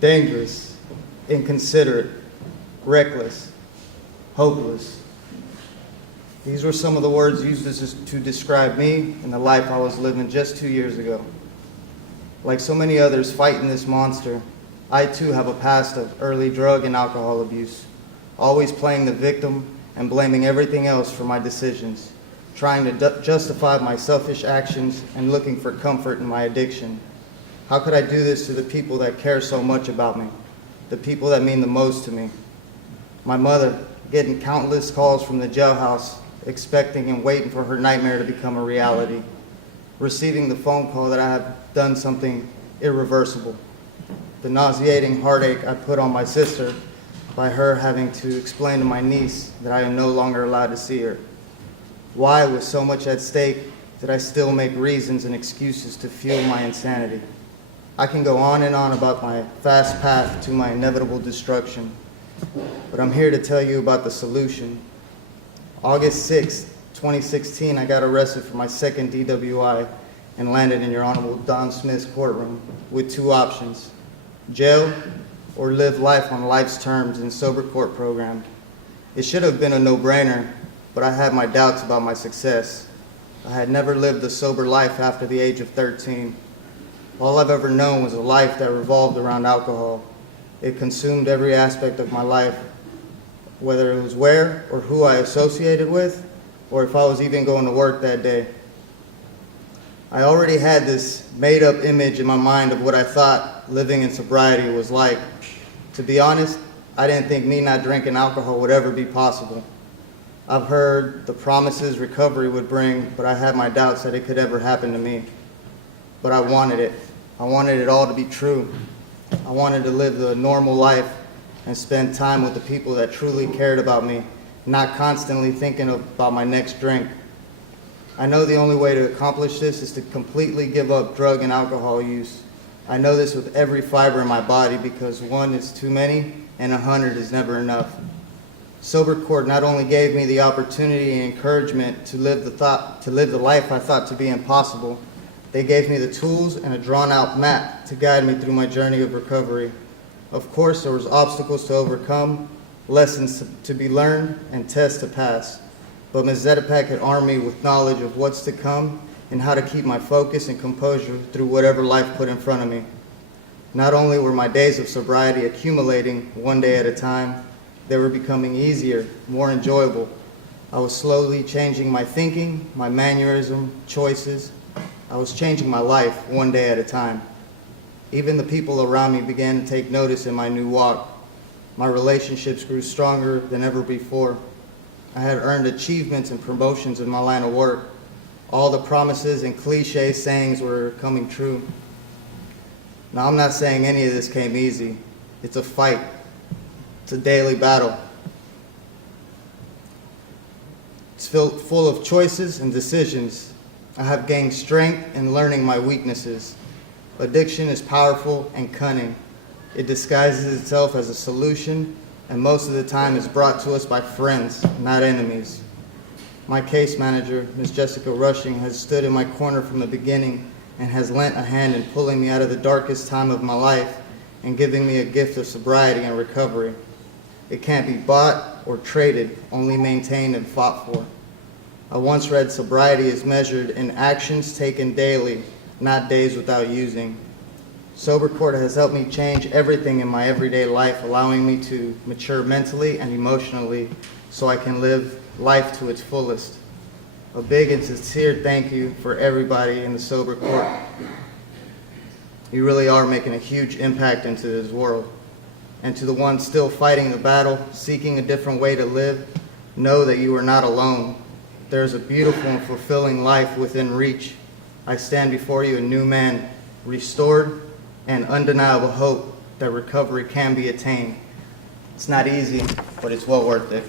dangerous, inconsiderate, reckless, hopeless. These were some of the words used to describe me and the life I was living just 2 years ago. Like so many others fighting this monster, I too have a past of early drug and alcohol abuse, always playing the victim and blaming everything else for my decisions, trying to justify my selfish actions and looking for comfort in my addiction. How could I do this to the people that care so much about me, the people that mean the most to me? My mother, getting countless calls from the jailhouse, expecting and waiting for her nightmare to become a reality, receiving the phone call that I have done something irreversible, the nauseating heartache I put on my sister by her having to explain to my niece that I am no longer allowed to see her. Why, with so much at stake, did I still make reasons and excuses to fuel my insanity? I can go on and on about my fast path to my inevitable destruction, but I'm here to tell you about the solution. August 6, 2016, I got arrested for my second DWI and landed in Your Honorable Don Smith's courtroom with two options: jail or live life on life's terms in sober court program. It should have been a no-brainer, but I had my doubts about my success. I had never lived a sober life after the age of 13. All I've ever known was a life that revolved around alcohol. It consumed every aspect of my life, whether it was where or who I associated with, or if I was even going to work that day. I already had this made-up image in my mind of what I thought living in sobriety was like. To be honest, I didn't think me not drinking alcohol would ever be possible. I've heard the promises recovery would bring, but I had my doubts that it could ever happen to me. But I wanted it. I wanted it all to be true. I wanted to live the normal life and spend time with the people that truly cared about me, not constantly thinking about my next drink. I know the only way to accomplish this is to completely give up drug and alcohol use. I know this with every fiber in my body because 1 is too many and 100 is never enough. Sober Court not only gave me the opportunity and encouragement to live the life I thought to be impossible, they gave me the tools and a drawn-out map to guide me through my journey of recovery. Of course, there was obstacles to overcome, lessons to be learned, and tests to pass. But Ms. Zedepak had armed me with knowledge of what's to come and how to keep my focus and composure through whatever life put in front of me. Not only were my days of sobriety accumulating one day at a time, they were becoming easier, more enjoyable. I was slowly changing my thinking, my mannerism, choices. I was changing my life one day at a time. Even the people around me began to take notice in my new walk. My relationships grew stronger than ever before. I had earned achievements and promotions in my line of work. All the promises and cliche sayings were coming true. Now, I'm not saying any of this came easy. It's a fight. It's a daily battle. It's full of choices and decisions. I have gained strength in learning my weaknesses. Addiction is powerful and cunning. It disguises itself as a solution, and most of the time is brought to us by friends, not enemies. My case manager, Ms. Jessica Rushing, has stood in my corner from the beginning and has lent a hand in pulling me out of the darkest time of my life and giving me a gift of sobriety and recovery. It can't be bought or traded, only maintained and fought for. I once read sobriety is measured in actions taken daily, not days without using. Sober Court has helped me change everything in my everyday life, allowing me to mature mentally and emotionally so I can live life to its fullest. A big and sincere thank you for everybody in the Sober Court. You really are making a huge impact into this world. And to the ones still fighting the battle, seeking a different way to live, know that you are not alone. There is a beautiful and fulfilling life within reach. I stand before you a new man, restored and undeniable hope that recovery can be attained. It's not easy, but it's well worth it.